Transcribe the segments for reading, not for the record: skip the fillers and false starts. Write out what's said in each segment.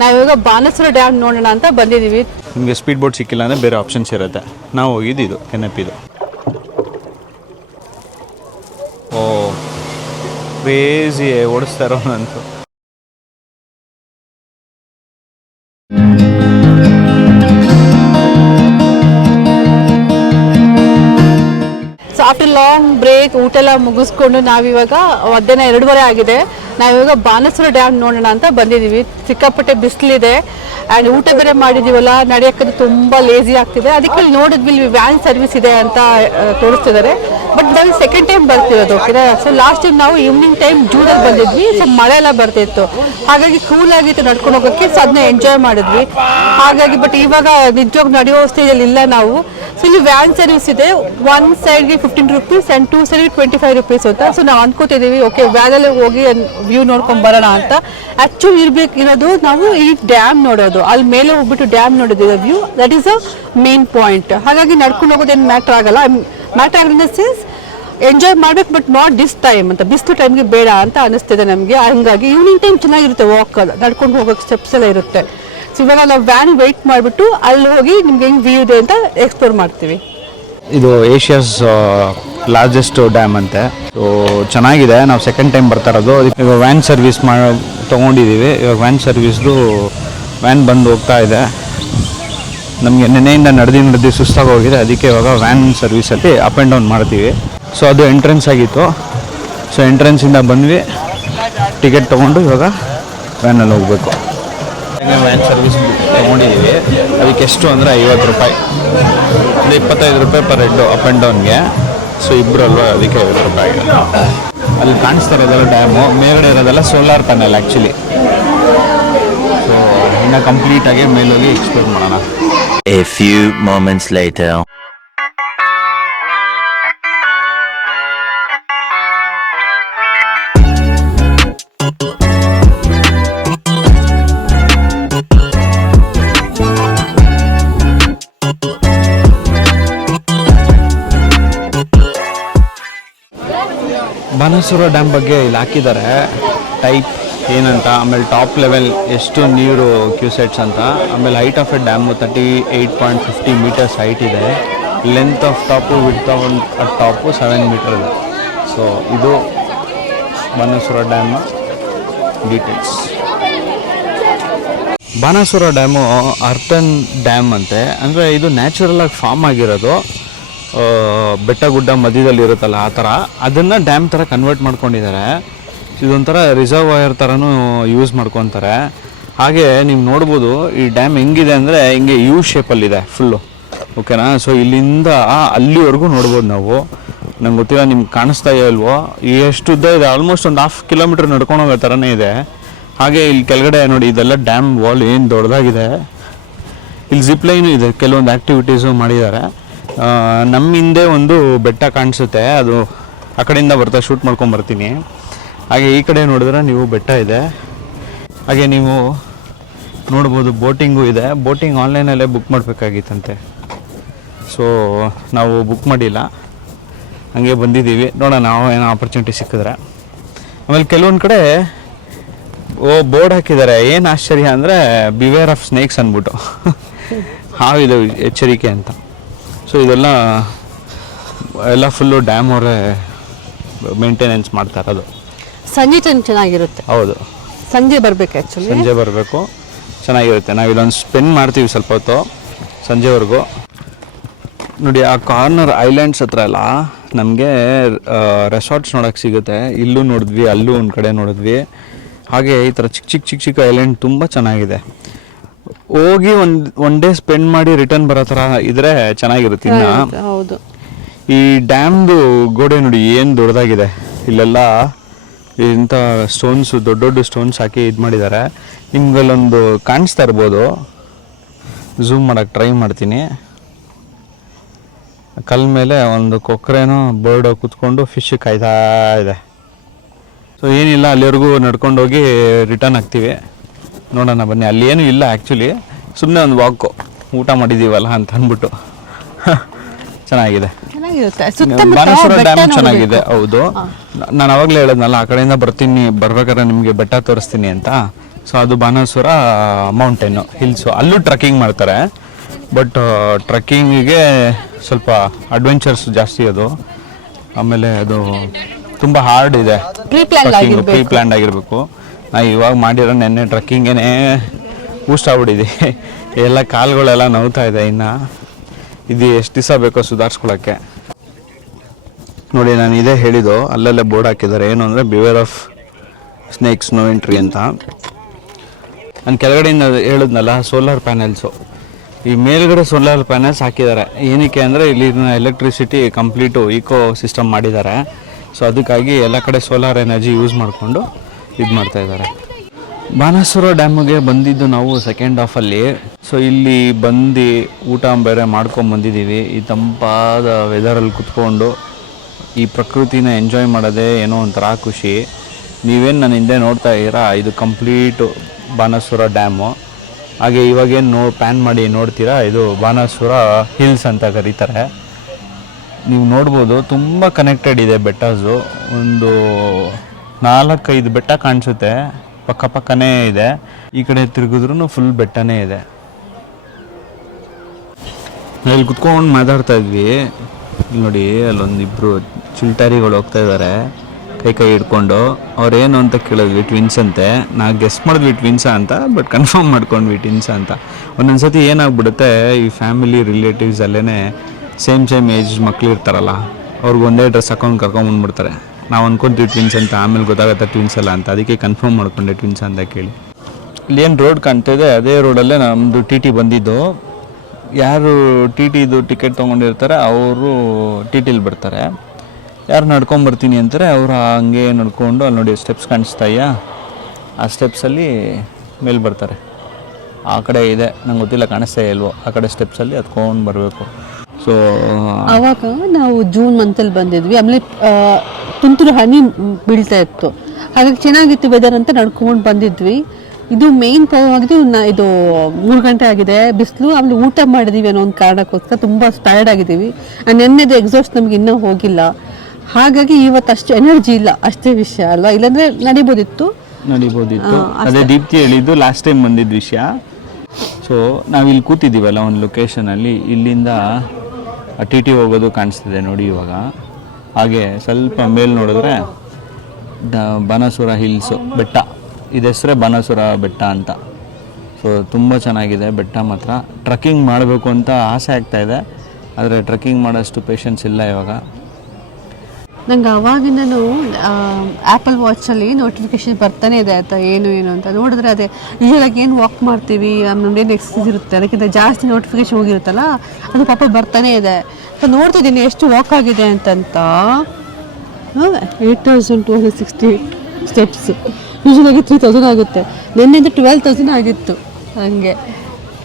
ನಾವಿವಾಗ ಬಾಣಸೂರ ಡ್ಯಾಮ್ ನೋಡೋಣ ಅಂತ ಬಂದಿದ್ದೀವಿ. ನಿಮಗೆ ಸ್ಪೀಡ್ ಬೋಟ್ ಸಿಕ್ಕಿಲ್ಲ ಅಂದರೆ ಬೇರೆ ಆಪ್ಷನ್ಸ್ ಇರುತ್ತೆ. ನಾವು ಹೋಗಿದ್ದು ಕೆನಪಿದು. ಓ ಕ್ರೇಜಿ ಓಡಿಸ್ತಾರೋ ಅಂತೂ. ಆಫ್ಟರ್ ಲಾಂಗ್ ಬ್ರೇಕ್ ಊಟ ಎಲ್ಲ ಮುಗಿಸ್ಕೊಂಡು ನಾವಿವಾಗ ಮಧ್ಯಾಹ್ನ 2:30 ಆಗಿದೆ. ನಾವಿವಾಗ ಬಾಣಸೂರ ಡ್ಯಾಮ್ ನೋಡೋಣ ಅಂತ ಬಂದಿದ್ದೀವಿ. ಸಿಕ್ಕಾಪಟ್ಟೆ ಬಿಸಿಲಿದೆ ಆ್ಯಂಡ್ ಊಟ ಬೇರೆ ಮಾಡಿದ್ದೀವಲ್ಲ, ನಡೆಯೋಕ್ಕದು ತುಂಬ ಲೇಸಿ ಆಗ್ತಿದೆ. ಅದಕ್ಕೆ ನೋಡಿದ್ವಿ ಇಲ್ಲಿ ವ್ಯಾನ್ ಸರ್ವಿಸ್ ಇದೆ ಅಂತ ತೋರಿಸ್ತಿದ್ದಾರೆ. ಬಟ್ ನಾವು ಸೆಕೆಂಡ್ ಟೈಮ್ ಬರ್ತಿರೋದು, ಓಕೆನಾ. ಸೊ ಲಾಸ್ಟ್ ಟೈಮ್ ನಾವು ಈವ್ನಿಂಗ್ ಟೈಮ್ ಜೂನಲ್ಲಿ ಬಂದಿದ್ವಿ. ಸೊ ಮಳೆ ಎಲ್ಲ ಬರ್ತಿತ್ತು, ಹಾಗಾಗಿ ಕೂಲ್ ಆಗಿತ್ತು ನಡ್ಕೊಂಡು ಹೋಗೋಕ್ಕೆ. ಸೊ ಅದನ್ನ ಎಂಜಾಯ್ ಮಾಡಿದ್ವಿ ಹಾಗಾಗಿ. ಬಟ್ ಇವಾಗ ನಿಜವಾಗಿ ನಡೆಯೋ ಸ್ಟೇಜಲ್ಲಿ ಇಲ್ಲ ನಾವು. ಸೊ ಇಲ್ಲಿ ವ್ಯಾನ್ ಸರ್ವಿಸ್ ಇದೆ. ಒನ್ ಸೈಡ್ಗೆ 15 rupees ಆ್ಯಂಡ್ 2 ಸೈಡ್ಗೆ 25 rupees ಅಂತ. ಸೊ ನಾವು ಅನ್ಕೋತಿದ್ದೀವಿ ಓಕೆ ವ್ಯಾನಲ್ಲಿ ಹೋಗಿ ವ್ಯೂ ನೋಡ್ಕೊಂಡು ಬರೋಣ ಅಂತ. ಆ್ಯಕ್ಚುಲಿ ಇರೋದು ನಾವು ಈ ಡ್ಯಾಮ್ ನೋಡೋದು, ಅಲ್ಲಿ ಮೇಲೆ ಹೋಗ್ಬಿಟ್ಟು ಡ್ಯಾಮ್ ನೋಡೋದು view, that is a main point. ಹಾಗಾಗಿ ನಡ್ಕೊಂಡು ಹೋಗೋದೇನು ಮ್ಯಾಟ್ರ್ ಆಗಲ್ಲ. ಮ್ಯಾಟ್ರ್ ಆಗಿನ ಸೆನ್ಸ್ ಎಂಜಾಯ್ ಮಾಡ್ಬೇಕು, ಬಟ್ ನಾಟ್ ದಿಸ್ ಟೈಮ್ ಅಂತ, ಬಿಸಿಲು ಟೈಮ್ಗೆ ಬೇಡ ಅಂತ ಅನಿಸ್ತಿದೆ ನಮಗೆ. ಹಂಗಾಗಿ ಈವ್ನಿಂಗ್ ಟೈಮ್ ಚೆನ್ನಾಗಿರುತ್ತೆ, ವಾಕ್ ನಡ್ಕೊಂಡು ಹೋಗೋಕ್ಕೆ ಸ್ಟೆಪ್ಸ್ ಎಲ್ಲ ಇರುತ್ತೆ. ಸೊ ಇವಾಗ ನಾವು ವ್ಯಾನ್ ವೆಯ್ಟ್ ಮಾಡಿಬಿಟ್ಟು ಅಲ್ಲಿ ಹೋಗಿ ನಿಮ್ಗೆ ಹೆಂಗೆ ವ್ಯೂ ಇದೆ ಅಂತ ಎಕ್ಸ್ಪ್ಲೋರ್ ಮಾಡ್ತೀವಿ. ಇದು ಏಷ್ಯಾಸ್ ಲಾರ್ಜೆಸ್ಟ್ ಡ್ಯಾಮ್ ಅಂತೆ. ಸೊ ಚೆನ್ನಾಗಿದೆ. ನಾವು ಸೆಕೆಂಡ್ ಟೈಮ್ ಬರ್ತಾ ಇರೋದು. ಇವಾಗ ವ್ಯಾನ್ ಸರ್ವಿಸ್ ತೊಗೊಂಡಿದ್ದೀವಿ. ಇವಾಗ ವ್ಯಾನ್ ಸರ್ವಿಸ್ದು ವ್ಯಾನ್ ಬಂದು ಹೋಗ್ತಾ ಇದೆ. ನಮಗೆ ನೆನೆಯಿಂದ ನಡೆದು ಸುಸ್ತಾಗಿ ಹೋಗಿದೆ. ಅದಕ್ಕೆ ಇವಾಗ ವ್ಯಾನ್ ಸರ್ವಿಸಲ್ಲಿ ಅಪ್ ಆ್ಯಂಡ್ ಡೌನ್ ಮಾಡ್ತೀವಿ. ಸೊ ಅದು ಎಂಟ್ರೆನ್ಸ್ ಆಗಿತ್ತು. ಸೊ ಎಂಟ್ರೆನ್ಸಿಂದ ಬಂದ್ವಿ, ಟಿಕೆಟ್ ತೊಗೊಂಡು ಇವಾಗ ವ್ಯಾನಲ್ಲಿ ಹೋಗಬೇಕು. ವ್ಯಾನ್ ಸರ್ವಿಸ್ ತೊಗೊಂಡಿದ್ದೀವಿ. ಅದಕ್ಕೆ ಎಷ್ಟು ಅಂದರೆ 50 ರೂಪಾಯಿ, ಅಂದರೆ 25 ರೂಪಾಯಿ ಪರ್ ಹೆಡ್ಡು ಅಪ್ ಆ್ಯಂಡ್ ಡೌನ್ಗೆ. ಸೊ ಇಬ್ಬರಲ್ವ, ಅದಕ್ಕೆ 50 ರೂಪಾಯಿ. ಅಲ್ಲಿ ಕಾಣಿಸ್ತಾ ಇರೋದೆಲ್ಲ ಡ್ಯಾಮು, ಮೇಲ್ಗಡೆ ಇರೋದೆಲ್ಲ ಸೋಲಾರ್ ಪ್ಯಾನೆಲ್ ಆ್ಯಕ್ಚುಲಿ. ಸೊ ಇನ್ನು ಕಂಪ್ಲೀಟಾಗಿ ಮೇಲೋಗಿ ಎಕ್ಸ್ಪ್ಲೋರ್ ಮಾಡೋಣ. A few moments later. Banasura dam ಬಗ್ಗೆ ಇಲ್ಲಿ ಹಾಕಿದ್ದಾರೆ ಟೈಪ್ ಏನಂತ, ಆಮೇಲೆ ಟಾಪ್ ಲೆವೆಲ್ ಎಷ್ಟು ನೀರು ಕ್ಯೂಸೆಟ್ಸ್ ಅಂತ, ಆಮೇಲೆ height of a dam 38.50 meters height ಇದೆ. Length of top width of top 7 meter ಇದೆ. ಸೊ ಇದು Banasura dam details. Banasura dam earthen dam ಅಂತೆ. ಅಂದರೆ ಇದು ನ್ಯಾಚುರಲಾಗಿ ಫಾರ್ಮ್ ಆಗಿರೋದು, ಬೆಟ್ಟ ಗುಡ್ಡ ಮಧ್ಯದಲ್ಲಿ ಇರುತ್ತಲ್ಲ ಆ ಥರ, ಅದನ್ನು ಡ್ಯಾಮ್ ಥರ ಕನ್ವರ್ಟ್ ಮಾಡ್ಕೊಂಡಿದ್ದಾರೆ. ಇದೊಂಥರ ರಿಸರ್ವಾಯರ್ ಥರನೂ ಯೂಸ್ ಮಾಡ್ಕೊತಾರೆ. ಹಾಗೆ ನೀವು ನೋಡ್ಬೋದು ಈ ಡ್ಯಾಮ್ ಹೆಂಗಿದೆ ಅಂದರೆ ಹಿಂಗೆ ಯು ಶೇಪಲ್ಲಿದೆ ಫುಲ್ಲು, ಓಕೆನಾ. ಸೊ ಇಲ್ಲಿಂದ ಅಲ್ಲಿವರೆಗೂ ನೋಡ್ಬೋದು ನಾವು. ನಂಗೆ ಗೊತ್ತಿಲ್ಲ ನಿಮ್ಗೆ ಕಾಣಿಸ್ತಾ ಇಲ್ವೋ, ಎಷ್ಟು ಉದ್ದ ಇದೆ, ಆಲ್ಮೋಸ್ಟ್ ಒಂದು 1/2 kilometer ನಡ್ಕೊಂಡು ಹೋಗೋ ಥರನೇ ಇದೆ. ಹಾಗೆ ಇಲ್ಲಿ ಕೆಳಗಡೆ ನೋಡಿ, ಇದೆಲ್ಲ ಡ್ಯಾಮ್ ವಾಲ್ ಏನು ದೊಡ್ಡದಾಗಿದೆ. ಇಲ್ಲಿ ಜಿಪ್ಲೈನು ಇದೆ, ಕೆಲವೊಂದು ಆ್ಯಕ್ಟಿವಿಟೀಸು ಮಾಡಿದ್ದಾರೆ. ನಮ್ಮ ಹಿಂದೆ ಒಂದು ಬೆಟ್ಟ ಕಾಣಿಸುತ್ತೆ, ಅದು ಆ ಕಡೆಯಿಂದ ಬರ್ತಾ ಶೂಟ್ ಮಾಡ್ಕೊಂಡು ಬರ್ತೀನಿ. ಹಾಗೆ ಈ ಕಡೆ ನೋಡಿದ್ರೆ ನೀವು ಬೆಟ್ಟ ಇದೆ. ಹಾಗೆ ನೀವು ನೋಡ್ಬೋದು ಬೋಟಿಂಗು ಇದೆ. ಬೋಟಿಂಗ್ ಆನ್ಲೈನಲ್ಲೇ ಬುಕ್ ಮಾಡಬೇಕಾಗಿತ್ತಂತೆ. ಸೊ ನಾವು ಬುಕ್ ಮಾಡಿಲ್ಲ, ಹಾಗೆ ಬಂದಿದ್ದೀವಿ. ನೋಡೋಣ ನಾವು ಏನೋ ಆಪರ್ಚುನಿಟಿ ಸಿಕ್ಕಿದ್ರೆ. ಆಮೇಲೆ ಕೆಲವೊಂದು ಕಡೆ ಬೋರ್ಡ್ ಹಾಕಿದ್ದಾರೆ. ಏನು ಆಶ್ಚರ್ಯ ಅಂದರೆ ಬಿವೇರ್ ಆಫ್ ಸ್ನೇಕ್ಸ್ ಅಂದ್ಬಿಟ್ಟು ಹಾವಿದೆ ಎಚ್ಚರಿಕೆ ಅಂತ. ಸೊ ಇದೆಲ್ಲ ಫುಲ್ಲು ಡ್ಯಾಮ್ ಅವರೇ ಮೇಂಟೆನೆನ್ಸ್ ಮಾಡ್ತಾ ಇರೋದು. ಸಂಜೆ ಟೈಮ್ ಚೆನ್ನಾಗಿರುತ್ತೆ. ಹೌದು, ಸಂಜೆ ಬರಬೇಕು. ಆ್ಯಕ್ಚುಲಿ ಸಂಜೆ ಬರಬೇಕು, ಚೆನ್ನಾಗಿರುತ್ತೆ. ನಾವು ಇಲ್ಲೊಂದು ಸ್ಪೆಂಡ್ ಮಾಡ್ತೀವಿ ಸ್ವಲ್ಪ ಹೊತ್ತು ಸಂಜೆವರೆಗೂ. ನೋಡಿ ಆ ಕಾರ್ನರ್ ಐಲ್ಯಾಂಡ್ಸ್ ಹತ್ರ ಎಲ್ಲ ನಮಗೆ ರೆಸಾರ್ಟ್ಸ್ ನೋಡೋಕ್ಕೆ ಸಿಗುತ್ತೆ. ಇಲ್ಲೂ ನೋಡಿದ್ವಿ, ಅಲ್ಲೂ ಒಂದು ಕಡೆ ನೋಡಿದ್ವಿ. ಹಾಗೆ ಈ ಥರ ಚಿಕ್ಕ ಐಲ್ಯಾಂಡ್ ತುಂಬ ಚೆನ್ನಾಗಿದೆ. ಹೋಗಿ ಒನ್ ಡೇ ಸ್ಪೆಂಡ್ ಮಾಡಿ ರಿಟರ್ನ್ ಬರೋ ಥರ ಇದ್ರೆ ಚೆನ್ನಾಗಿರುತ್ತೆ. ಇನ್ನು ಹೌದು, ಈ ಡ್ಯಾಮ್ದು ಗೋಡೆ ನೋಡಿ ಏನು ದೊಡ್ಡದಾಗಿದೆ. ಇಲ್ಲೆಲ್ಲ ಇಂಥ ಸ್ಟೋನ್ಸು, ದೊಡ್ಡ ಸ್ಟೋನ್ಸ್ ಹಾಕಿ ಇದು ಮಾಡಿದ್ದಾರೆ. ನಿಮ್ಗಲ್ಲೊಂದು ಕಾಣಿಸ್ತಾ ಇರ್ಬೋದು, ಝೂಮ್ ಮಾಡೋಕ್ಕೆ ಟ್ರೈ ಮಾಡ್ತೀನಿ. ಕಲ್ ಮೇಲೆ ಒಂದು ಕೊಕ್ಕರೆನೋ ಬರ್ಡ್ ಕೂತ್ಕೊಂಡು ಫಿಶ್ ಕಾಯ್ತಾ ಇದೆ. ಸೊ ಏನಿಲ್ಲ, ಅಲ್ಲಿವರೆಗೂ ನಡ್ಕೊಂಡೋಗಿ ರಿಟರ್ನ್ ಆಗ್ತೀವಿ. ನೋಡೋಣ ಬನ್ನಿ. ಅಲ್ಲಿ ಏನೂ ಇಲ್ಲ ಆ್ಯಕ್ಚುಲಿ, ಸುಮ್ಮನೆ ಒಂದು ವಾಕು, ಊಟ ಮಾಡಿದ್ದೀವಲ್ಲ ಅಂತ ಅಂದ್ಬಿಟ್ಟು. ಚೆನ್ನಾಗಿದೆ, ಬಾಣಸೂರ ಡ್ಯಾಮ್ ಚೆನ್ನಾಗಿದೆ. ಹೌದು, ನಾನು ಅವಾಗಲೇ ಹೇಳೋದ್ನಲ್ಲ ಆ ಕಡೆಯಿಂದ ಬರ್ಬೇಕಾದ್ರೆ ನಿಮಗೆ ಬೆಟ್ಟ ತೋರಿಸ್ತೀನಿ ಅಂತ. ಸೊ ಅದು ಬಾಣಾಸುರ ಮೌಂಟೇನು ಹಿಲ್ಸು, ಅಲ್ಲೂ ಟ್ರಕ್ಕಿಂಗ್ ಮಾಡ್ತಾರೆ. ಬಟ್ ಟ್ರಕ್ಕಿಂಗಿಗೆ ಸ್ವಲ್ಪ ಅಡ್ವೆಂಚರ್ಸ್ ಜಾಸ್ತಿ ಅದು. ಆಮೇಲೆ ಅದು ತುಂಬ ಹಾರ್ಡ್ ಇದೆ, ಪ್ರೀ ಪ್ಲಾನ್ ಆಗಿರಬೇಕು. ನಾ ಇವಾಗ ಮಾಡಿರೋ ನೆನ್ನೆ ಟ್ರಕ್ಕಿಂಗೇನೆ ಬೂಸ್ಟ್ ಆಗ್ಬಿಟ್ಟಿದೆ. ಎಲ್ಲ ಕಾಲುಗಳೆಲ್ಲ ನೋವ್ತಾ ಇದೆ. ಇನ್ನು ಇದು ಎಷ್ಟು ದಿವಸ ಬೇಕೋ ಸುಧಾರಿಸ್ಕೊಳ್ಳೋಕ್ಕೆ. ನೋಡಿ, ನಾನು ಇದೇ ಹೇಳಿದ್ದು, ಅಲ್ಲಲ್ಲೇ ಬೋರ್ಡ್ ಹಾಕಿದ್ದಾರೆ. ಏನು ಅಂದರೆ beware of snakes, no entry ಅಂತ. ನಾನು ಕೆಳಗಡೆಯಿಂದ ಹೇಳಿದ್ನಲ್ಲ ಸೋಲಾರ್ ಪ್ಯಾನೆಲ್ಸು, ಈ ಮೇಲ್ಗಡೆ ಸೋಲಾರ್ ಪ್ಯಾನೆಲ್ಸ್ ಹಾಕಿದ್ದಾರೆ. ಏನಕ್ಕೆ ಅಂದರೆ ಇಲ್ಲಿನ ಎಲೆಕ್ಟ್ರಿಸಿಟಿ ಕಂಪ್ಲೀಟು ಈಕೋ ಸಿಸ್ಟಮ್ ಮಾಡಿದ್ದಾರೆ. ಸೊ ಅದಕ್ಕಾಗಿ ಎಲ್ಲ ಕಡೆ ಸೋಲಾರ್ ಎನರ್ಜಿ ಯೂಸ್ ಮಾಡಿಕೊಂಡು ಇದು ಮಾಡ್ತಾಯಿದ್ದಾರೆ. ಬಾಣಾಸುರ ಡ್ಯಾಮಿಗೆ ಬಂದಿದ್ದು ನಾವು ಸೆಕೆಂಡ್ ಹಾಫಲ್ಲಿ. ಸೊ ಇಲ್ಲಿ ಬಂದು ಊಟ ಬೇರೆ ಮಾಡ್ಕೊಂಡು ಬಂದಿದ್ದೀವಿ. ಈ ತಂಪಾದ ವೆದರಲ್ಲಿ ಕುತ್ಕೊಂಡು ಈ ಪ್ರಕೃತಿನ ಎಂಜಾಯ್ ಮಾಡೋದೇ ಏನೋ ಒಂಥರ ಖುಷಿ. ನೀವೇನು ನನ್ನ ಹಿಂದೆ ನೋಡ್ತಾ ಇದ್ದೀರಾ, ಇದು ಕಂಪ್ಲೀಟು ಬಾಣಾಸುರ ಡ್ಯಾಮು. ಹಾಗೆ ಇವಾಗೇನು ಪ್ಯಾನ್ ಮಾಡಿ ನೋಡ್ತೀರಾ, ಇದು ಬಾಣಾಸುರ ಹಿಲ್ಸ್ ಅಂತ ಕರೀತಾರೆ. ನೀವು ನೋಡ್ಬೋದು ತುಂಬ ಕನೆಕ್ಟೆಡ್ ಇದೆ ಬೆಟ್ಟಸು. ಒಂದು 4-5 ಬೆಟ್ಟ ಕಾಣಿಸುತ್ತೆ, ಪಕ್ಕನೇ ಇದೆ. ಈ ಕಡೆ ತಿರುಗಿದ್ರೂ ಫುಲ್ ಬೆಟ್ಟನೇ ಇದೆ. ಇಲ್ಲಿ ಕುತ್ಕೊಂಡು ಮಾತಾಡ್ತಾ ಇದ್ವಿ. ನೋಡಿ, ಅಲ್ಲೊಂದಿಬ್ಬರು ಚಿಲ್ಟಾರಿಗಳು ಹೋಗ್ತಾ ಇದ್ದಾರೆ ಕೈ ಹಿಡ್ಕೊಂಡು. ಅವ್ರೇನು ಅಂತ ಕೇಳಿದ್ವಿ, ಟ್ವಿನ್ಸ್ ಅಂತೆ. ನಾ ಗೆಸ್ ಮಾಡಿದ್ವಿ ಟ್ವಿನ್ಸಾ ಅಂತ, ಬಟ್ ಕನ್ಫರ್ಮ್ ಮಾಡ್ಕೊಂಡ್ವಿ ಟ್ವಿನ್ಸಾ ಅಂತ. ಒಂದೊಂದು ಸತಿ ಏನಾಗ್ಬಿಡುತ್ತೆ, ಈ ಫ್ಯಾಮಿಲಿ ರಿಲೇಟಿವ್ಸ್ ಅಲ್ಲೇ ಸೇಮ್ ಏಜ್ ಮಕ್ಳು ಇರ್ತಾರಲ್ಲ, ಅವ್ರಿಗೆ ಒಂದೇ ಡ್ರೆಸ್ ಹಾಕೊಂಡು ಕರ್ಕೊಂಬಂದ್ಬಿಡ್ತಾರೆ. ನಾವು ಅಂದ್ಕೊಂತೀವಿ ಟ್ವಿನ್ಸ್ ಅಂತ, ಆಮೇಲೆ ಗೊತ್ತಾಗುತ್ತೆ ಟ್ವಿನ್ಸ್ ಅಲ್ಲ ಅಂತ. ಅದಕ್ಕೆ ಕನ್ಫರ್ಮ್ ಮಾಡ್ಕೊಂಡೆ ಟ್ವಿನ್ಸ್ ಅಂತ ಕೇಳಿ. ಇಲ್ಲಿ ಏನು ರೋಡ್ ಕಾಣ್ತಾ ಇದೆ, ಅದೇ ರೋಡಲ್ಲೇ ನಮ್ಮದು ಟಿ ಬಂದಿದ್ದು. ಯಾರು ಟಿದು ಟಿಕೆಟ್ ತೊಗೊಂಡಿರ್ತಾರೆ ಅವರು ಟಿಲಿ ಬರ್ತಾರೆ. ಯಾರು ನಡ್ಕೊಂಬರ್ತೀನಿ ಅಂತಾರೆ ಅವರು ಹಂಗೆ ನಡ್ಕೊಂಡು, ಅಲ್ಲಿ ನೋಡಿ ಸ್ಟೆಪ್ಸ್ ಕಾಣಿಸ್ತಾಯ್ಯಾ, ಆ ಸ್ಟೆಪ್ಸಲ್ಲಿ ಮೇಲೆ ಬರ್ತಾರೆ. ಆ ಕಡೆ ಇದೆ, ನಂಗೆ ಗೊತ್ತಿಲ್ಲ ಕಾಣಿಸ್ತಾ ಇಲ್ವೋ, ಆ ಕಡೆ ಸ್ಟೆಪ್ಸಲ್ಲಿ ಹತ್ಕೊಂಡು ಬರಬೇಕು. ಸೊ ಆವಾಗ ನಾವು ಜೂನ್ ಮಂತಲ್ಲಿ ಬಂದಿದ್ವಿ. ಆಮೇಲೆ ತುಂತುರು ಹನಿ ಬೀಳ್ತಾ ಇತ್ತು, ಹಾಗಾಗಿ ಚೆನ್ನಾಗಿತ್ತು ವೆದರ್ ಅಂತ ನಡ್ಕೊಂಡು ಬಂದಿದ್ವಿ. ಇದು ಮೇನ್ ಪ್ರಾಬ್ಲಮ್ ಆಗಿದ್ದು, ಇದು 3 ಗಂಟೆ ಆಗಿದೆ, ಬಿಸಿಲು. ಆಮೇಲೆ ಊಟ ಮಾಡಿದೀವಿ ಅನ್ನೋ ಒಂದು ಕಾರಣಕ್ಕೋಸ್ಕರ ತುಂಬ ಟಯರ್ಡ್ ಆಗಿದ್ದೀವಿ. ನೆನ್ನೆದು ಎಕ್ಸಾಸ್ಟ್ ನಮ್ಗೆ ಇನ್ನೂ ಹೋಗಿಲ್ಲ, ಹಾಗಾಗಿ ಇವತ್ತು ಅಷ್ಟು ಎನರ್ಜಿ ಇಲ್ಲ, ಅಷ್ಟೇ ವಿಷಯ ಅಲ್ವಾ. ಇಲ್ಲಾಂದ್ರೆ ನಡಿಬೋದಿತ್ತು. ಅದೇ ದೀಪ್ತಿ ಹೇಳಿದ್ದು ಲಾಸ್ಟ್ ಟೈಮ್ ಬಂದಿದ್ದ ವಿಷಯ. ಸೊ ನಾವಿಲ್ಲಿ ಕೂತಿದ್ದೀವಲ್ಲ ಒಂದು ಲೊಕೇಶನಲ್ಲಿ, ಇಲ್ಲಿಂದ ಟಿ ಹೋಗೋದು ಕಾಣಿಸ್ತಿದೆ ನೋಡಿ ಇವಾಗ. ಹಾಗೆ ಸ್ವಲ್ಪ ಮೇಲೆ ನೋಡಿದ್ರೆ ಬಾಣಾಸುರ ಹಿಲ್ಸು ಬೆಟ್ಟ, ಇದು ಹೆಸರೇ ಬಾಣಾಸುರ ಬೆಟ್ಟ ಅಂತ. ಸೊ ತುಂಬ ಚೆನ್ನಾಗಿದೆ ಬೆಟ್ಟ ಮಾತ್ರ. ಟ್ರಕ್ಕಿಂಗ್ ಮಾಡಬೇಕು ಅಂತ ಆಸೆ ಆಗ್ತಾಯಿದೆ, ಆದರೆ ಟ್ರಕ್ಕಿಂಗ್ ಮಾಡೋಷ್ಟು ಪೇಷನ್ಸ್ ಇಲ್ಲ ಇವಾಗ. ನಂಗೆ ಅವಾಗಿಂದನೂ ಆ್ಯಪಲ್ ವಾಚಲ್ಲಿ ನೋಟಿಫಿಕೇಶನ್ ಬರ್ತಾನೆ ಇದೆ ಆಯಿತಾ, ಏನು ಅಂತ ನೋಡಿದ್ರೆ ಅದೇ ಯೂಶಲಾಗಿ ಏನು ವಾಕ್ ಮಾಡ್ತೀವಿ, ನಮ್ದೇನು ಎಕ್ಸಸೈಸ್ ಇರುತ್ತೆ ಅದಕ್ಕಿಂತ ಜಾಸ್ತಿ ನೋಟಿಫಿಕೇಶನ್ ಹೋಗಿರುತ್ತಲ್ಲ, ಅದು ಪಾಪ ಬರ್ತಾನೆ ಇದೆ. ಸೊ ನೋಡ್ತಿದ್ದೀನಿ ಎಷ್ಟು ವಾಕ್ ಆಗಿದೆ ಅಂತಂತ. 8,260 ಸ್ಟೆಪ್ಸ್. ಯೂಶಲಾಗಿ 3,000 ಆಗುತ್ತೆ. ನಿನ್ನೆದು 12,000 ಆಗಿತ್ತು. ಹಂಗೆ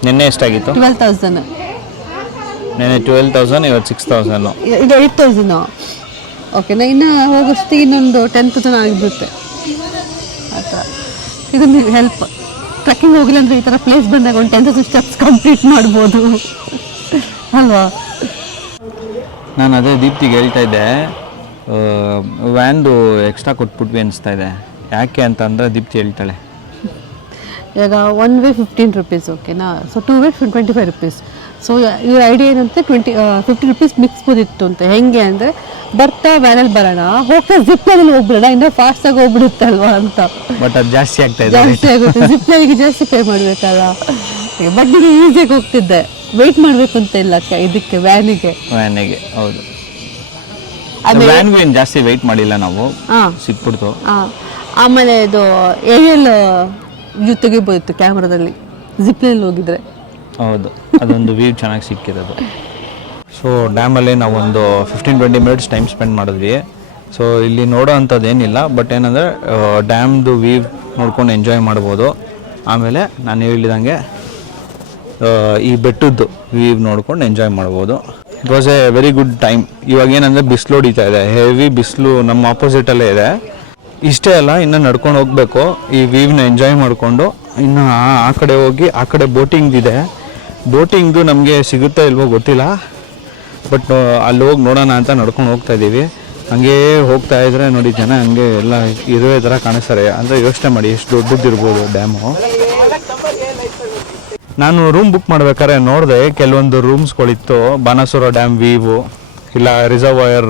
ನಿನ್ನೆ ಎಷ್ಟಾಗಿತ್ತು? 12,000. ನಿನ್ನೆ 12,000, ಇವತ್ತು 6,000. ಇದು 8,000. ಓಕೆನಾ, ಇನ್ನು ಹೋಗೋಷ್ಟಿಗೆ ಇನ್ನೊಂದು 10,000 ಆಗಿಬಿಡುತ್ತೆ ಆ ಥರ. ಇದೊಂದು ಹೆಲ್ಪ್. ಟ್ರೆಕ್ಕಿಂಗ್ ಹೋಗಿಲ್ಲ ಅಂದರೆ ಈ ಥರ ಪ್ಲೇಸ್ ಬಂದಾಗ ಒಂದು 10,000 ಸ್ಟೆಪ್ಸ್ ಕಂಪ್ಲೀಟ್ ಮಾಡ್ಬೋದು ಅಲ್ವಾ. ನಾನು ಅದೇ ದೀಪ್ತಿಗೆ ಹೇಳ್ತಾ ಇದ್ದೆ, ವ್ಯಾನ್ದು ಎಕ್ಸ್ಟ್ರಾ ಕೊಟ್ಬಿಟ್ವಿ ಅನಿಸ್ತಾ ಇದೆ. ಯಾಕೆ ಅಂತಂದರೆ ದೀಪ್ತಿ ಹೇಳ್ತಾಳೆ, ಇವಾಗ 1 ವೇ 15 rupees, ಓಕೆನಾ. So 2 way 25 rupees. ಸೊ ಇವ್ರ ಐಡಿಯಾ ಏನಂತೆ 50 rupees ಮಿಕ್ಸ್ಬೋದಿತ್ತು ಅಂತ. ಹೆಂಗೆ ಅಂದರೆ ಬರ್ತಾ ವ್ಯಾನಲ್ಲಿ ಬರೋಣ, ಹೋಗ್ತಾ ಜಿಪ್ಲೈನಲ್ಲಿ ಹೋಗ್ಬಿಡೋಣ, ಇನ್ನೂ ಫಾಸ್ಟಾಗಿ ಹೋಗ್ಬಿಡುತ್ತೆ ಅಲ್ವಾ ಅಂತ. ಬಟ್ ಅದು ಜಾಸ್ತಿ ಆಗ್ತಾ ಇದೆ, ಜಾಸ್ತಿ ಆಗುತ್ತೆ. ಜಿಪ್ಲೈನಿಗೆ ಜಾಸ್ತಿ ಪೇ ಮಾಡಬೇಕಲ್ಲ. ಬಟ್ ಈಗ ಈಸಿಯಾಗಿ ಹೋಗ್ತಿದ್ದೆ, ವೆಯ್ಟ್ ಮಾಡಬೇಕು ಅಂತ ಇಲ್ಲ ಇದಕ್ಕೆ ವ್ಯಾನಿಗೆ. ಹೌದು. ವ್ಯಾನ್ಗೂ ಏನು ಜಾಸ್ತಿ ವೆಯ್ಟ್ ಮಾಡಿಲ್ಲ ನಾವು, ಸಿಕ್ಬಿಡ್ತು. ಆಮೇಲೆ ಇದು ಏರಿಯಲ್ ವ್ಯೂ ತೆಗಿಬೋದಿತ್ತು ಕ್ಯಾಮ್ರಾದಲ್ಲಿ ಜಿಪ್ಲೈನಲ್ಲಿ ಹೋಗಿದ್ರೆ. ಹೌದು, ಅದೊಂದು ವ್ಯೂ ಚೆನ್ನಾಗಿ ಸಿಕ್ಕಿರೋದು. ಸೊ ಡ್ಯಾಮಲ್ಲಿ ನಾವು ಒಂದು 15-20 ಮಿನಿಟ್ಸ್ ಟೈಮ್ ಸ್ಪೆಂಡ್ ಮಾಡಿದ್ವಿ. ಸೊ ಇಲ್ಲಿ ನೋಡೋ ಅಂಥದ್ದು ಏನಿಲ್ಲ, ಬಟ್ ಏನಂದರೆ ಡ್ಯಾಮ್ದು ವ್ಯೂ ನೋಡ್ಕೊಂಡು ಎಂಜಾಯ್ ಮಾಡ್ಬೋದು. ಆಮೇಲೆ ನಾನು ಹೇಳಿದಂಗೆ ಈ ಬೆಟ್ಟದ್ದು ವ್ಯೂ ನೋಡ್ಕೊಂಡು ಎಂಜಾಯ್ ಮಾಡ್ಬೋದು. It was A very good time. ಇವಾಗ ಏನಂದರೆ ಬಿಸಿಲು ಹೊಡಿತಾ ಇದೆ, ಹೆವಿ ಬಿಸಿಲು ನಮ್ಮ ಆಪೋಸಿಟಲ್ಲೇ ಇದೆ. ಇಷ್ಟೇ ಅಲ್ಲ, ಇನ್ನು ನಡ್ಕೊಂಡು ಹೋಗಬೇಕು, ಈ ವ್ಯೂವ್ನ ಎಂಜಾಯ್ ಮಾಡಿಕೊಂಡು. ಇನ್ನು ಆ ಕಡೆ ಹೋಗಿ, ಆ ಕಡೆ ಬೋಟಿಂಗ್ದಿದೆ. ಬೋಟಿಂಗ್ದು ನಮಗೆ ಸಿಗುತ್ತಾ ಇಲ್ವೋ ಗೊತ್ತಿಲ್ಲ, ಬಟ್ ಅಲ್ಲಿ ಹೋಗಿ ನೋಡೋಣ ಅಂತ ನಡ್ಕೊಂಡು ಹೋಗ್ತಾ ಇದ್ದೀವಿ. ಹಂಗೆ ಹೋಗ್ತಾ ಇದ್ರೆ ನೋಡಿ ಜನ ಹಂಗೆ ಎಲ್ಲ ಇರುವೆ ಥರ ಕಾಣಿಸ್ತಾರೆ. ಅಂದರೆ ಯೋಚನೆ ಮಾಡಿ ಎಷ್ಟು ದೊಡ್ಡದಿರ್ಬೋದು ಡ್ಯಾಮು. ನಾನು ರೂಮ್ ಬುಕ್ ಮಾಡ್ಬೇಕಾದ್ರೆ ನೋಡಿದೆ ಕೆಲವೊಂದು ರೂಮ್ಸ್ಗಳಿತ್ತು, ಬಾಣಾಸುರ ಡ್ಯಾಮ್ ವೀವು ಇಲ್ಲ ರಿಸರ್ವಾಯರ್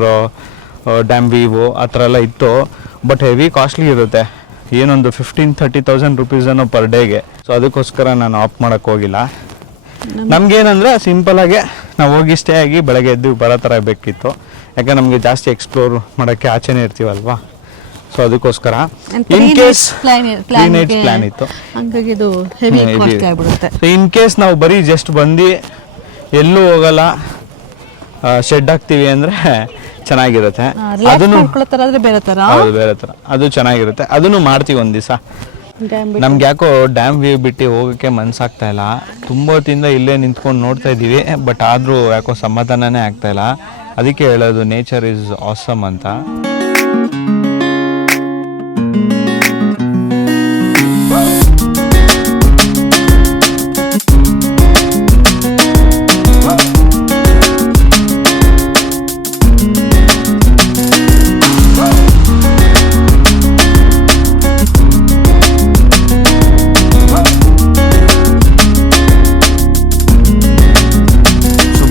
ಡ್ಯಾಮ್ ವೀವು ಆ ಥರ ಎಲ್ಲ ಇತ್ತು. ಬಟ್ ಹೆವಿ ಕಾಸ್ಟ್ಲಿ ಇರುತ್ತೆ, ಏನೊಂದು 15,000-30,000 ರುಪೀಸನ್ನು ಪರ್ ಡೇಗೆ. ಸೊ ಅದಕ್ಕೋಸ್ಕರ ನಾನು ಆಫ್ ಮಾಡೋಕ್ಕೆ ಹೋಗಿಲ್ಲ. ನಮಗೇನಂದರೆ ಸಿಂಪಲಾಗೆ ನಾವು ಹೋಗಿ ಸ್ಟೇ ಆಗಿ ಬೆಳಗ್ಗೆ ಎದ್ದು ಬರೋ ಥರ ಬೇಕಿತ್ತು. ಯಾಕೆ ನಮಗೆ ಜಾಸ್ತಿ ಎಕ್ಸ್ಪ್ಲೋರ್ ಮಾಡೋಕ್ಕೆ ಆಚೆನೇ ಇರ್ತೀವಲ್ವಾ, ಸೊ ಅದಕ್ಕೋಸ್ಕರ ಇನ್ ಕೇಸ್ 3 nights ಪ್ಲ್ಯಾನ್ ಇತ್ತು. ಹಂಗಾಗಿ ಇದು ಹೆವಿ ಕಾಸ್ಟ್ ಆಗಿಬಿಡುತ್ತೆ. ಇನ್ ಕೇಸ್ ನಾವು ಬರೀ ಜಸ್ಟ್ ಬಂದು ಎಲ್ಲೂ ಹೋಗಲ್ಲ, ಶೆಡ್ ಹಾಕ್ತೀವಿ ಅಂದರೆ ಚೆನ್ನಾಗಿರುತ್ತೆ. ಅದನ್ನು ಬೇರೆ ಥರ ಹೌದು, ಬೇರೆ ಥರ ಅದು ಚೆನ್ನಾಗಿರುತ್ತೆ. ಅದನ್ನು ಮಾಡ್ತೀವಿ ಒಂದು ದಿವಸ. ನಮ್ಗೆ ಯಾಕೋ ಡ್ಯಾಮ್ ವ್ಯೂ ಬಿಟ್ಟು ಹೋಗೋಕ್ಕೆ ಮನಸ್ಸಾಗ್ತಾ ಇಲ್ಲ. ತುಂಬ ಹೊತ್ತಿಂದ ಇಲ್ಲೇ ನಿಂತ್ಕೊಂಡು ನೋಡ್ತಾ ಇದ್ದೀವಿ, ಬಟ್ ಆದರೂ ಯಾಕೋ ಸಮಾಧಾನನೇ ಆಗ್ತಾ ಇಲ್ಲ. ಅದಕ್ಕೆ ಹೇಳೋದು ನೇಚರ್ ಈಸ್ ಆಸಮ್ ಅಂತ.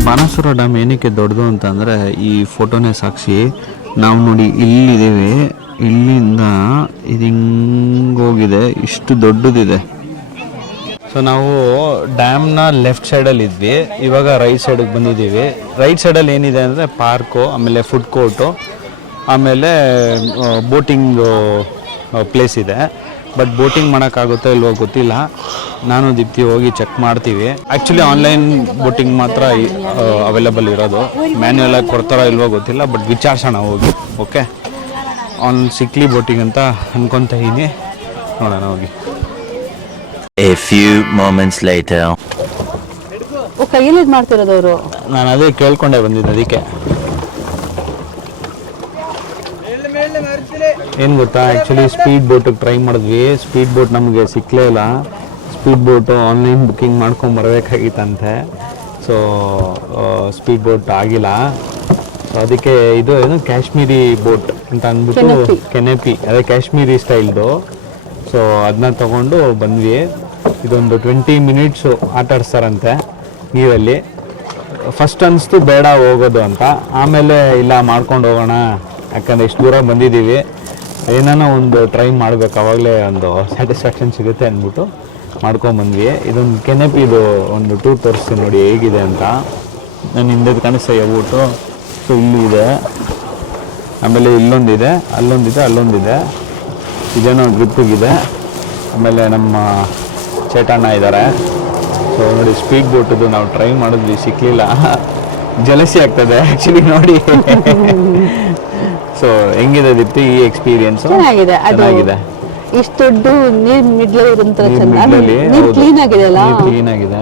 ಬಾಣಾಸುರ ಡ್ಯಾಮ್ ಏನಕ್ಕೆ ದೊಡ್ಡದು ಅಂತಂದರೆ ಈ ಫೋಟೋನೇ ಸಾಕ್ಷಿ. ನಾವು ನೋಡಿ ಇಲ್ಲಿದ್ದೇವೆ, ಇಲ್ಲಿಂದ ಇದು ಹಿಂಗೋಗಿದೆ, ಇಷ್ಟು ದೊಡ್ಡದಿದೆ. ಸೊ ನಾವು ಡ್ಯಾಮ್ನ ಲೆಫ್ಟ್ ಸೈಡಲ್ಲಿ ಇದ್ವಿ, ಇವಾಗ ರೈಟ್ ಸೈಡಿಗೆ ಬಂದಿದ್ದೀವಿ. ರೈಟ್ ಸೈಡಲ್ಲಿ ಏನಿದೆ ಅಂದರೆ ಪಾರ್ಕು, ಆಮೇಲೆ ಫುಡ್ ಕೋರ್ಟು, ಆಮೇಲೆ ಬೋಟಿಂಗ್ ಪ್ಲೇಸ್ ಇದೆ. ಬಟ್ ಬೋಟಿಂಗ್ ಮಾಡೋಕ್ಕಾಗುತ್ತೋ ಇಲ್ವೋ ಗೊತ್ತಿಲ್ಲ. ನಾನು ದೀಪ್ತಿ ಹೋಗಿ ಚೆಕ್ ಮಾಡ್ತೀವಿ. ಆ್ಯಕ್ಚುಲಿ ಆನ್ಲೈನ್ ಬೋಟಿಂಗ್ ಮಾತ್ರ ಅವೈಲೇಬಲ್ ಇರೋದು, ಮ್ಯಾನ್ಯುಯಲ್ ಆಗಿ ಕೊಡ್ತಾರೋ ಇಲ್ವೋ ಗೊತ್ತಿಲ್ಲ. ಬಟ್ ವಿಚಾರಿಸೋಣ ಹೋಗಿ. ಓಕೆ, ಸಿಕ್ಲಿ ಬೋಟಿಂಗ್ ಅಂತ ಅನ್ಕೊತಾ ಇದ್ದೀನಿ, ನೋಡೋಣ ಹೋಗಿ. A few moments later. ಕೈಯಲ್ಲಿ ಇದು ಮಾಡ್ತಿರೋದು ಅವರು. ನಾನು ಅದೇ ಕೇಳ್ಕೊಂಡೆ ಬಂದಿದ್ದೆ. ಅದಕ್ಕೆ ಏನು ಗೊತ್ತಾ, ಆ್ಯಕ್ಚುಲಿ ಸ್ಪೀಡ್ ಬೋಟಿಗೆ ಟ್ರೈ ಮಾಡಿದ್ವಿ. ಸ್ಪೀಡ್ ಬೋಟ್ ನಮಗೆ ಸಿಕ್ಕಲೇ ಇಲ್ಲ. ಸ್ಪೀಡ್ ಬೋಟು ಆನ್ಲೈನ್ ಬುಕ್ಕಿಂಗ್ ಮಾಡ್ಕೊಂಡು ಬರಬೇಕಾಗಿತ್ತಂತೆ. ಸೊ ಸ್ಪೀಡ್ ಬೋಟ್ ಆಗಿಲ್ಲ. ಸೊ ಅದಕ್ಕೆ ಇದು ಏನು ಕಾಶ್ಮೀರಿ ಬೋಟ್ ಅಂತ ಅಂದ್ಬಿಟ್ಟು, ಕೆನೆಪಿ, ಅದೇ ಕಾಶ್ಮೀರಿ ಸ್ಟೈಲ್ದು. ಸೊ ಅದನ್ನ ತೊಗೊಂಡು ಬಂದ್ವಿ. ಇದೊಂದು 20 ಮಿನಿಟ್ಸು ಆಟ ಆಡಿಸ್ತಾರಂತೆ ನೀರಲ್ಲಿ. ಫಸ್ಟ್ ಅನಿಸ್ತು ಬೇಡ ಹೋಗೋದು ಅಂತ, ಆಮೇಲೆ ಇಲ್ಲ ಮಾಡ್ಕೊಂಡು ಹೋಗೋಣ, ಯಾಕಂದರೆ ಇಷ್ಟು ದೂರ ಬಂದಿದ್ದೀವಿ, ಏನಾನ ಒಂದು ಟ್ರೈ ಮಾಡಬೇಕು, ಅವಾಗಲೇ ಒಂದು ಸ್ಯಾಟಿಸ್ಫ್ಯಾಕ್ಷನ್ ಸಿಗುತ್ತೆ ಅಂದ್ಬಿಟ್ಟು ಮಾಡ್ಕೊಂಬಂದ್ವಿ. ಇದೊಂದು ಕೆನೆಪಿದು ಒಂದು ಟೂರ್ ತೋರಿಸ್ತೀನಿ ನೋಡಿ ಹೇಗಿದೆ ಅಂತ. ನಾನು ಹಿಂದೆ ಕಾಣಿಸ್ತಾ ಊಟು. ಸೊ ಇಲ್ಲೂ ಇದೆ, ಆಮೇಲೆ ಇಲ್ಲೊಂದಿದೆ, ಅಲ್ಲೊಂದಿದೆ. ಇದೇನೋ ಗ್ರಿಪ್ಪಿಗಿದೆ. ಆಮೇಲೆ ನಮ್ಮ ಚೇಟಣ್ಣ ಇದ್ದಾರೆ. ಸೊ ನೋಡಿ ಸ್ಪೀಡ್ ಬೋಟದು ನಾವು ಟ್ರೈ ಮಾಡಿದ್ವಿ, ಸಿಕ್ಕಲಿಲ್ಲ. ಜಲಸಿ ಆಗ್ತದೆ ಆ್ಯಕ್ಚುಲಿ ನೋಡಿ. ಸೊ ಹೆಂಗಿದೆ ದೀಪ್ತಿ ಈ ಎಕ್ಸ್ಪೀರಿಯನ್ಸ್? ಚೆನ್ನಾಗಿದೆ. ಇಷ್ಟು ದೊಡ್ಡ ನೀರ್ ಮಿಡ್ಲ್ ಕ್ಲೀನ್ ಆಗಿದೆ ಅಲ್ಲ, ಕ್ಲೀನ್ ಆಗಿದೆ.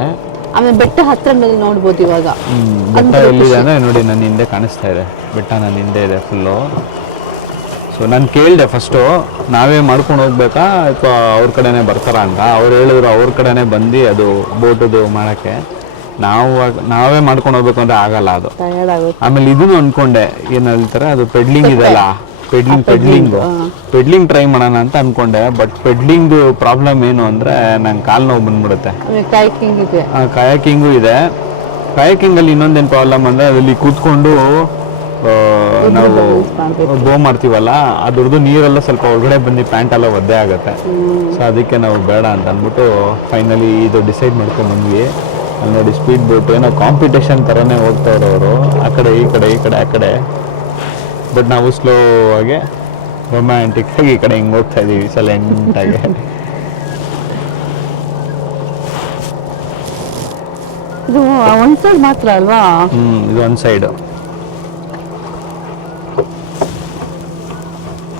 ಆಮೇಲೆ ಬೆಟ್ಟ ಹತ್ರ ನೋಡ್ಬೋದು ಇವಾಗ. ಬೆಟ್ಟ ಎಲ್ಲಿದೆ ಅಂದರೆ ನೋಡಿ ನನ್ನ ಹಿಂದೆ ಕಾಣಿಸ್ತಾ ಇದೆ ಬೆಟ್ಟ, ನನ್ನ ಹಿಂದೆ ಇದೆ ಫುಲ್ಲು. ಸೊ ನಾನು ಕೇಳಿದೆ ಫಸ್ಟು, ನಾವೇ ಮಾಡ್ಕೊಂಡು ಹೋಗ್ಬೇಕಾ ಅಥವಾ ಅವ್ರ ಕಡೆನೇ ಬರ್ತಾರಾ ಅಂತ. ಅವ್ರು ಹೇಳಿದ್ರು ಅವ್ರ ಕಡೆನೇ ಬಂದು ಅದು ಬೋಟದು ಮಾಡೋಕ್ಕೆ. ನಾವೇ ಮಾಡ್ಕೊಂಡು ಹೋಗ್ಬೇಕು ಅಂದರೆ ಆಗಲ್ಲ ಅದು. ಆಮೇಲೆ ಇದನ್ನು ಅಂದ್ಕೊಂಡೆ, ಏನು ಹೇಳ್ತಾರೆ ಅದು ಪೆಡ್ಲಿಂಗ್ ಇದೆಲ್ಲ, ಪೆಡ್ಲಿಂಗ್ ಟ್ರೈ ಮಾಡೋಣ ಅಂತ ಅಂದ್ಕೊಂಡೆ. ಬಟ್ ಪೆಡ್ಲಿಂಗ್ ಪ್ರಾಬ್ಲಮ್ ಏನು ಅಂದರೆ ನಂಗೆ ಕಾಲು ನೋವು ಬಂದ್ಬಿಡುತ್ತೆ. ಕಯಾಕಿಂಗು ಇದೆ. ಕಯಾಕಿಂಗಲ್ಲಿ ಇನ್ನೊಂದೇನು ಪ್ರಾಬ್ಲಮ್ ಅಂದರೆ ಅದಲ್ಲಿ ಕೂತ್ಕೊಂಡು ನಾವು ಗೋ ಮಾಡ್ತೀವಲ್ಲ, ಅದ್ರದ್ದು ನೀರೆಲ್ಲ ಸ್ವಲ್ಪ ಒಳಗಡೆ ಬಂದು ಪ್ಯಾಂಟ್ ಎಲ್ಲ ಒದ್ದೆ ಆಗುತ್ತೆ. ಸೊ ಅದಕ್ಕೆ ನಾವು ಬೇಡ ಅಂತ ಅಂದ್ಬಿಟ್ಟು ಫೈನಲಿ ಇದು ಡಿಸೈಡ್ ಮಾಡ್ಕೊಂಡು ಬಂದ್ವಿ. ಅಲ್ಲಿ ನೋಡಿ ಸ್ಪೀಡ್ ಬೋಟ್ ಏನೋ ಕಾಂಪಿಟೇಷನ್ ಥರನೇ ಹೋಗ್ತಾವ್ರು ಅವರು, ಆ ಕಡೆ ಈ ಕಡೆ ಆ ಕಡೆ. ಬಟ್ ನಾವು ಸ್ಲೋ ಆಗಿ ರೊಮ್ಯಾಂಟಿಕ್ ಆಗಿ ಈ ಕಡೆ ಹಿಂಗೆ ಹೋಗ್ತಾ ಇದ್ದೀವಿ ಸೈಲೆಂಟಾಗಿ. ಇದು ಒಂದು ಸೈಡ್ ಮಾತ್ರ ಅಲ್ವಾ? ಇದು ಒಂದು ಸೈಡು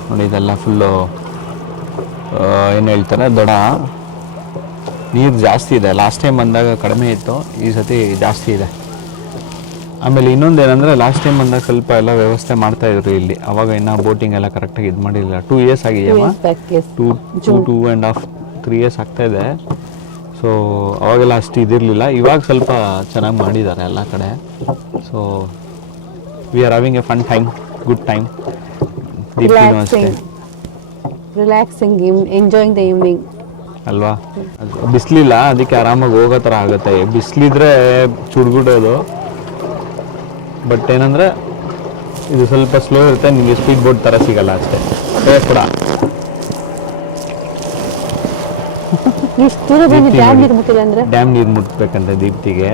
ನೋಡಿ. ಇದೆಲ್ಲ ಫುಲ್ಲು ಏನು ಹೇಳ್ತಾರೆ ದೊಡ್ಡ ನೀರು ಜಾಸ್ತಿ ಇದೆ. ಲಾಸ್ಟ್ ಟೈಮ್ ಬಂದಾಗ ಕಡಿಮೆ ಇತ್ತು, ಈ ಸತಿ ಜಾಸ್ತಿ ಇದೆ. ಆಮೇಲೆ ಇನ್ನೊಂದೇನೆಂದರೆ ಲಾಸ್ಟ್ ಟೈಮ್ ಬಂದಾಗ ಸ್ವಲ್ಪ ಎಲ್ಲ ವ್ಯವಸ್ಥೆ ಮಾಡ್ತಾಯಿದ್ರು ಇಲ್ಲಿ, ಅವಾಗ ಇನ್ನೂ ಬೋಟಿಂಗ್ ಎಲ್ಲ ಕರೆಕ್ಟಾಗಿ ಇದು ಮಾಡಿರಲಿಲ್ಲ. 2 years ಆಗಿದೆಯಮ್ಮ, 2.5-3 years ಆಗ್ತಾಯಿದೆ. ಸೊ ಅವಾಗೆಲ್ಲ ಅಷ್ಟು ಇದಿರಲಿಲ್ಲ, ಇವಾಗ ಸ್ವಲ್ಪ ಚೆನ್ನಾಗಿ ಮಾಡಿದ್ದಾರೆ ಎಲ್ಲ ಕಡೆ. So we are having a fun time. Good time. ದೀಪ್ತಿನೂ ಅಷ್ಟೇ ರಿಲ್ಯಾಕ್ಸಿಂಗ್, ಎಂಜಾಯಿಂಗ್ ದ ಈವ್ನಿಂಗ್ ಅಲ್ವಾ. ಬಿಸಿಲಿಲ್ಲ ಅದಕ್ಕೆ ಆರಾಮಾಗಿ ಹೋಗೋ ಥರ ಆಗುತ್ತೆ. ಬಿಸಿಲಿದ್ರೆ ಚುಡ್ಗುಡೋದು. ಬಟ್ ಏನಂದರೆ ಇದು ಸ್ವಲ್ಪ ಸ್ಲೋ ಇರುತ್ತೆ, ನಿಮಗೆ ಸ್ಪೀಡ್ ಬೋಟ್ ಥರ ಸಿಗಲ್ಲ ಅಷ್ಟೇ. ಕೂಡ ಇಷ್ಟು ದೂರ ಬಂದು ಡ್ಯಾಮ್ ನೀರು ಮುಟ್ಟಿದೆ ಅಂದರೆ ಡ್ಯಾಮ್ ನೀರು ಮುಟ್ಬೇಕಂತೆ ದೀಪ್ತಿಗೆ.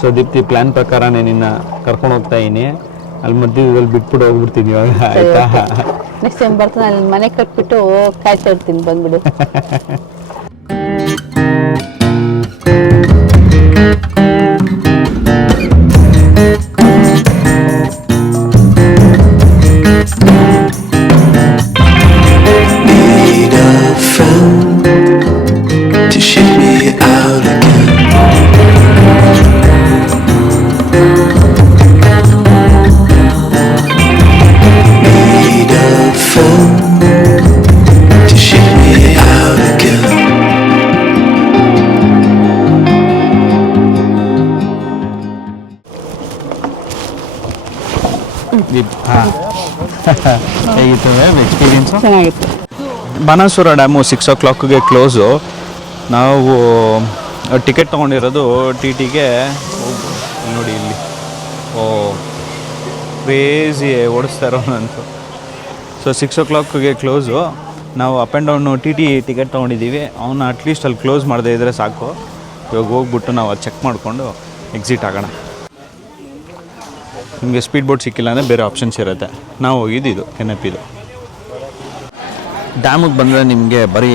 ಸೊ ದೀಪ್ತಿ ಪ್ಲ್ಯಾನ್ ಪ್ರಕಾರನೇ ನಿನ್ನ ಕರ್ಕೊಂಡು ಹೋಗ್ತಾ ಇದೀನಿ. ಅಲ್ಲಿ ಮಧ್ಯದಲ್ಲಿ ಬಿಟ್ಬಿಟ್ಟು ಹೋಗ್ಬಿಡ್ತೀನಿ ಇವಾಗ, ಆಯ್ತಾ? ನೆಕ್ಸ್ಟ್ ಟೈಮ್ ಬರ್ತಾನೆ ಅಲ್ಲಿ ಮನೆ ಕಟ್ಬಿಟ್ಟು ಕಾಯ್ತಾ ಇರ್ತೀನಿ, ಬಂದ್ಬಿಡು. To shake me out again. Need a phone to shake me out again. ಹಾಂ ಹೇಗಿತ್ತು ಎಕ್ಸ್ಪೀರಿಯನ್ಸು? ಚೆನ್ನಾಗಿತ್ತು. ಬಾಣಾಸುರ ಡ್ಯಾಮು 6 o'clockಗೆ ಕ್ಲೋಸು. ನಾವು ಟಿಕೆಟ್ ತೊಗೊಂಡಿರೋದು TTಗೆ ನೋಡಿ ಇಲ್ಲಿ. ಓ ಕ್ರೇಜಿ ಓಡಿಸ್ತಾ ಇರೋನಂತು. ಸೊ 6 o'clockಗೆ ಕ್ಲೋಸು. ನಾವು up and down TT ticket ತೊಗೊಂಡಿದ್ದೀವಿ. ಅವನ್ನ ಅಟ್ಲೀಸ್ಟ್ ಅಲ್ಲಿ ಕ್ಲೋಸ್ ಮಾಡದೇ ಇದ್ದರೆ ಸಾಕು. ಇವಾಗ ಹೋಗ್ಬಿಟ್ಟು ನಾವು ಅದು ಚೆಕ್ ಮಾಡಿಕೊಂಡು ಎಕ್ಸಿಟ್ ಆಗೋಣ. ನಿಮಗೆ ಸ್ಪೀಡ್ ಬೋಟ್ ಸಿಕ್ಕಿಲ್ಲ ಅಂದರೆ ಬೇರೆ ಆಪ್ಷನ್ಸ್ ಇರುತ್ತೆ. ನಾವು ಹೋಗಿದ್ದು ಕೆನಪಿದು. ಡ್ಯಾಮಿಗೆ ಬಂದರೆ ನಿಮಗೆ ಬರೀ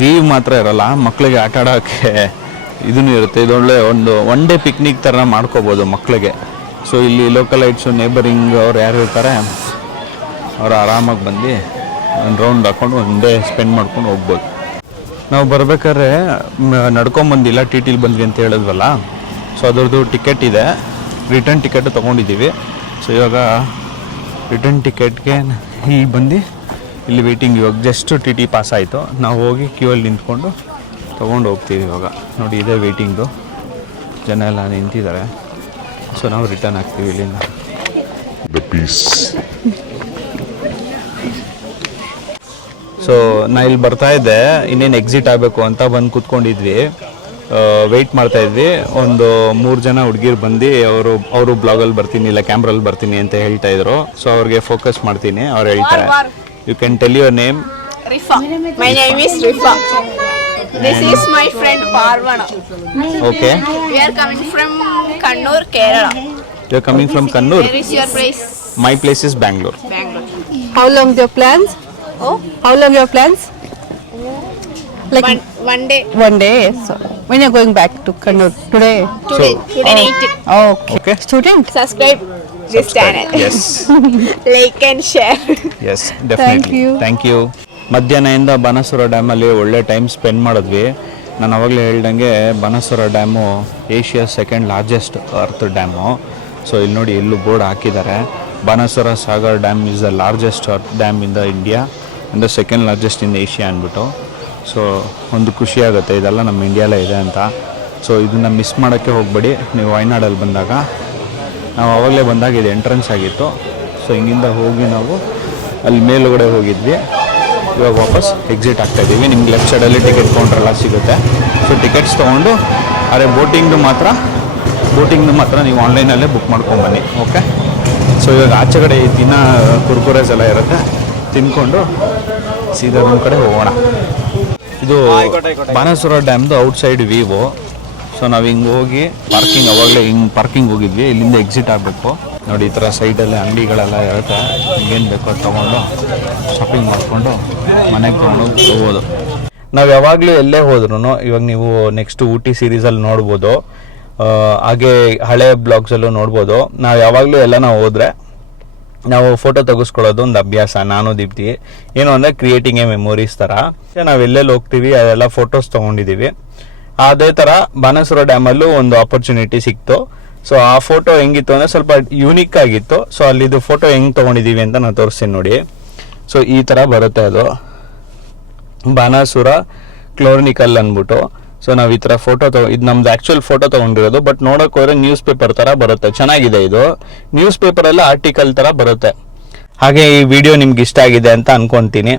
ವ್ಯೂ ಮಾತ್ರ ಇರೋಲ್ಲ, ಮಕ್ಕಳಿಗೆ ಆಟ ಆಡೋಕ್ಕೆ ಇದೂ ಇರುತ್ತೆ. ಇದೊಳ್ಳೆ ಒಂದು ಒನ್ ಡೇ ಪಿಕ್ನಿಕ್ ಥರ ಮಾಡ್ಕೋಬೋದು ಮಕ್ಕಳಿಗೆ. ಸೊ ಇಲ್ಲಿ ಲೋಕಲೈಟ್ಸು ನೇಬರಿಂಗ್ ಅವ್ರು ಯಾರು ಇರ್ತಾರೆ ಅವರು ಆರಾಮಾಗಿ ಬಂದು ಒಂದು ರೌಂಡ್ ಹಾಕ್ಕೊಂಡು ಒನ್ ಡೇ ಸ್ಪೆಂಡ್ ಮಾಡ್ಕೊಂಡು ಹೋಗ್ಬೋದು. ನಾವು ಬರ್ಬೇಕಾದ್ರೆ ನಡ್ಕೊಂಬಂದಿಲ್ಲ, TTಲಿ ಬಂದ್ವಿ ಅಂತ ಹೇಳಿದ್ವಲ್ಲ. ಸೊ ಅದರದ್ದು ಟಿಕೆಟ್ ಇದೆ, ರಿಟರ್ನ್ ಟಿಕೆಟು ತೊಗೊಂಡಿದ್ದೀವಿ. ಸೊ ಇವಾಗ ರಿಟರ್ನ್ ಟಿಕೆಟ್ಗೆ ಇಲ್ಲಿ ಬಂದು ಇಲ್ಲಿ ವೇಟಿಂಗ್. ಇವಾಗ ಜಸ್ಟ್ TT ಪಾಸ್ ಆಯಿತು. ನಾವು ಹೋಗಿ ಕ್ಯೂ ಅಲ್ಲಿ ನಿಂತ್ಕೊಂಡು ತೊಗೊಂಡು ಹೋಗ್ತೀವಿ. ಇವಾಗ ನೋಡಿ ಇದೇ ವೇಟಿಂಗು, ಜನ ಎಲ್ಲ ನಿಂತಿದ್ದಾರೆ. ಸೊ ನಾವು ರಿಟರ್ನ್ ಆಗ್ತೀವಿ ಇಲ್ಲಿಂದ. ಸೊ ನಾ ಇಲ್ಲಿ ಬರ್ತಾ ಇದ್ದೆ, ಇನ್ನೇನು ಎಕ್ಸಿಟ್ ಆಗಬೇಕು ಅಂತ ಬಂದು ಕೂತ್ಕೊಂಡಿದ್ವಿ. ವೆಯ್ಟ್ ಮಾಡ್ತಾಯಿದ್ವಿ. ಒಂದು 3 ಜನ ಹುಡುಗಿರು ಬಂದು ಅವರು ಬ್ಲಾಗಲ್ಲಿ ಬರ್ತೀನಿ ಇಲ್ಲ ಕ್ಯಾಮ್ರಲ್ಲಿ ಬರ್ತೀನಿ ಅಂತ ಹೇಳ್ತಾಯಿದ್ರು. ಸೊ ಅವ್ರಿಗೆ ಫೋಕಸ್ ಮಾಡ್ತೀನಿ. ಅವ್ರು ಹೇಳ್ತಾರೆ, you can tell your name. Rifa. My name is Rifa. This is my friend Parvana. Okay. We are coming from Kannur, Kerala. You are coming from Kannur? Where is your place? My place is Bangalore. Bangalore. How long your plans? Oh, How long your plans? Like one day. one day. So when you're going back to Kannur today? Today night. Okay. Okay. Student. Subscribe this channel. Yes. Like and share. Yes, definitely. you. Thank you. ಮಧ್ಯಾಹ್ನದಿಂದ ಬಾಣಾಸುರ ಡ್ಯಾಮಲ್ಲಿ ಒಳ್ಳೆ time spend ಮಾಡಿದ್ವಿ. ನಾನು ಅವಾಗಲೇ ಹೇಳ್ದಂಗೆ Banasura dam Asia 2nd largest earth dam. So ಇಲ್ಲಿ ನೋಡಿ ಎಲ್ಲೂ board ಹಾಕಿದ್ದಾರೆ. Banasura Sagar dam is the largest earth dam in the India and the 2nd largest in Asia ಅಂದ್ಬಿಟ್ಟು. ಸೊ ಒಂದು ಖುಷಿ ಆಗುತ್ತೆ ಇದೆಲ್ಲ ನಮ್ಮ ಇಂಡಿಯಾಲೇ ಇದೆ ಅಂತ. ಸೊ ಇದನ್ನು ಮಿಸ್ ಮಾಡೋಕ್ಕೆ ಹೋಗಬೇಡಿ ನೀವು ವಯನಾಡಲ್ಲಿ ಬಂದಾಗ. ನಾವು ಆವಾಗಲೇ ಬಂದಾಗ ಇದು ಎಂಟ್ರೆನ್ಸ್ ಆಗಿತ್ತು. ಸೊ ಹಿಂಗಿಂದ ಹೋಗಿ ನಾವು ಅಲ್ಲಿ ಮೇಲುಗಡೆ ಹೋಗಿದ್ವಿ. ಇವಾಗ ವಾಪಸ್ ಎಕ್ಸಿಟ್ ಆಗ್ತಾಯಿದ್ದೀವಿ. ನಿಮ್ಗೆ ಲೆಫ್ಟ್ ಸೈಡಲ್ಲಿ ಟಿಕೆಟ್ ಕೌಂಟ್ರೆಲ್ಲ ಸಿಗುತ್ತೆ. ಸೊ ಟಿಕೆಟ್ಸ್ ತೊಗೊಂಡು ಅರೆ ಬೋಟಿಂಗ್ದು ಮಾತ್ರ ನೀವು ಆನ್ಲೈನಲ್ಲೇ ಬುಕ್ ಮಾಡ್ಕೊಂಬನ್ನಿ. ಓಕೆ. ಸೊ ಇವಾಗ ಆಚೆ ಕಡೆ ದಿನ ಕುರ್ಕುರೇಸ್ ಎಲ್ಲ ಇರುತ್ತೆ, ತಿಂದ್ಕೊಂಡು ಸೀದಾ ರೂಮ್ ಕಡೆ ಹೋಗೋಣ. ಇದು ಬಾಣಾಸುರ ಡ್ಯಾಮ್ದು ಔಟ್ಸೈಡ್ ವ್ಯೂವು. ಸೊ ನಾವು ಹಿಂಗೆ ಹೋಗಿ ಅವಾಗಲೇ ಪಾರ್ಕಿಂಗ್ ಹೋಗಿದ್ವಿ. ಇಲ್ಲಿಂದ ಎಕ್ಸಿಟ್ ಆಗಬೇಕು. ನೋಡಿ ಈ ಥರ ಸೈಡಲ್ಲಿ ಅಂಗಡಿಗಳೆಲ್ಲ ಇರುತ್ತೆ. ಏನು ಬೇಕೋ ಅದು ತೊಗೊಂಡು ಶಾಪಿಂಗ್ ಮಾಡಿಕೊಂಡು ಮನೆಗೆ ತೊಗೊಂಡು ಹೋಗ್ಬೋದು. ನಾವು ಯಾವಾಗಲೂ ಎಲ್ಲೇ ಹೋದ್ರೂ ಇವಾಗ ನೀವು ನೆಕ್ಸ್ಟ್ ಊಟಿ ಸೀರೀಸಲ್ಲಿ ನೋಡ್ಬೋದು, ಹಾಗೆ ಹಳೆ ಬ್ಲಾಗ್ಸಲ್ಲೂ ನೋಡ್ಬೋದು. ನಾವು ಯಾವಾಗಲೂ ನಾವು ಹೋದರೆ ನಾವು ಫೋಟೋ ತೆಗೆಸ್ಕೊಳ್ಳೋದು ಒಂದು ಅಭ್ಯಾಸ. ನಾನು ದೀಪ್ತಿ ಏನು ಅಂದರೆ ಕ್ರಿಯೇಟಿಂಗ್ ಎ ಮೆಮೊರೀಸ್ ಥರ ನಾವು ಎಲ್ಲೆಲ್ಲಿ ಹೋಗ್ತೀವಿ ಅದೆಲ್ಲ ಫೋಟೋಸ್ ತೊಗೊಂಡಿದ್ದೀವಿ. ಅದೇ ಥರ ಬಾಣಾಸುರ ಡ್ಯಾಮಲ್ಲೂ ಒಂದು ಆಪರ್ಚುನಿಟಿ ಸಿಕ್ತು. ಸೊ ಆ ಫೋಟೋ ಹೆಂಗಿತ್ತು ಅಂದರೆ ಸ್ವಲ್ಪ ಯೂನಿಕ್ ಆಗಿತ್ತು. ಸೊ ಅಲ್ಲಿದು ಫೋಟೋ ಹೆಂಗೆ ತೊಗೊಂಡಿದ್ದೀವಿ ಅಂತ ನಾನು ತೋರಿಸ್ತೀನಿ ನೋಡಿ. ಸೊ ಈ ಥರ ಬರುತ್ತೆ ಅದು ಬಾಣಾಸುರ ಕ್ಲೋರ್ನಿಕಲ್ ಅಂದ್ಬಿಟ್ಟು. ಸೊ ನಾವು ಈ ಥರ ಇದು ನಮ್ದು ಆ್ಯಕ್ಚುಯಲ್ ಫೋಟೋ ತೊಗೊಂಡಿರೋದು. ಬಟ್ ನೋಡೋಕೆ ಹೋದ್ರೆ ನ್ಯೂಸ್ ಪೇಪರ್ ಥರ ಬರುತ್ತೆ, ಚೆನ್ನಾಗಿದೆ ಇದು. ನ್ಯೂಸ್ ಪೇಪರೆಲ್ಲ ಆರ್ಟಿಕಲ್ ಥರ ಬರುತ್ತೆ. ಹಾಗೆ ಈ ವಿಡಿಯೋ ನಿಮ್ಗೆ ಇಷ್ಟ ಆಗಿದೆ ಅಂತ ಅನ್ಕೊಂತೀನಿ.